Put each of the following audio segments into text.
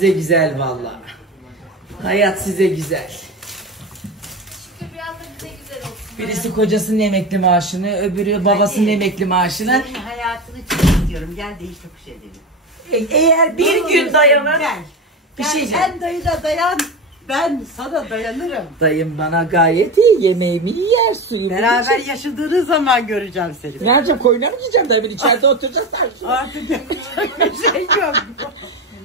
Size güzel vallahi. Hayat size güzel. Şükür biraz da bize güzel olsun. Birisi kocasının emekli maaşını, öbürü babasının emekli maaşını. Senin hayatını çok istiyorum. Gel de hiç tokuş edelim. Eğer bir gün dayanır. Gel. Bir şey diyeceğim. Sen dayına dayan. Ben sana dayanırım. Dayım bana gayet iyi, yemeğimi yer, suyumu Beraber içer. yaşadığınız zaman göreceğim seni. Ne yapacağım, koyuna mı gideceğim dayımın içeride oturacağız karşıya. Artık yapacak bir şey yok.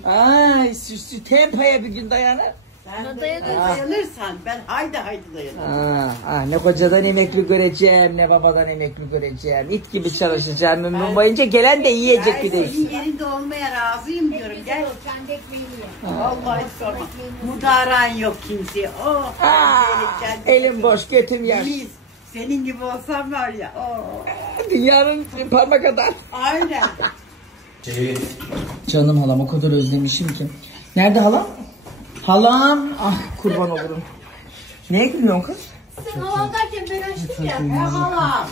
Ay süslü tempoya bir gün dayanır. Sen Dayanırım. dayanırsan ben haydi dayanırım. Ne kocadan emekli göreceğim, ne babadan emekli göreceğim. İt gibi çalışacağım ömrüm boyunca, gelen de yiyecek Ben bir de. senin yerinde olmaya razıyım diyorum. Gel. Kendi ekmeğini ye. Vallahi sorma. Mudaran yok kimseye. Oh. Elim boş, götüm yaş. Biz senin gibi olsam var ya. Oh. Dünyanın parmak kadar. Aynen. Canım halam, o kadar özlemişim ki. Nerede halam? Halam. Ah kurban olurum. Neye gülüyorsun kız? Sen halam derken ben açtım ya. Hala.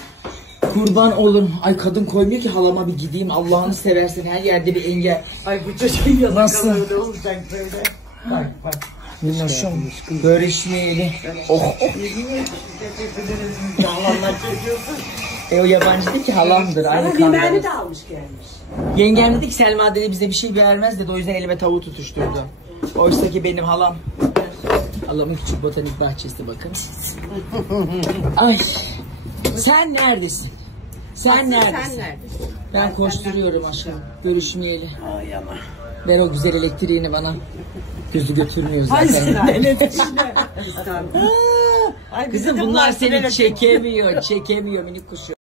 Kurban olurum. Ay kadın koymuyor ki halama bir gideyim. Allah'ını seversen her yerde bir engel. Ay bu çocuğun yazık Nasıl? böyle olacak böyle. Bak bak. Minnoşum. Görüşmeyeli. Oh oh. O yabancı değil ki, halamdır. Aynı Biberini kandan. de almış gelmiş. Yengem dedi ki Selma dedi bize bir şey vermez dedi. O yüzden elime tavuğu tutuşturdu. Oysa ki benim halam. Halamın küçük botanik bahçesi bakın. Ay. Sen neredesin? Sen neredesin? Ben koşturuyorum aşağı. Görüşmeyeli. Ay ama. Ver o güzel elektriğini bana. Gözü götürmüyor zaten. Kızım bunlar seni çekemiyor. Çekemiyor minik kuşu.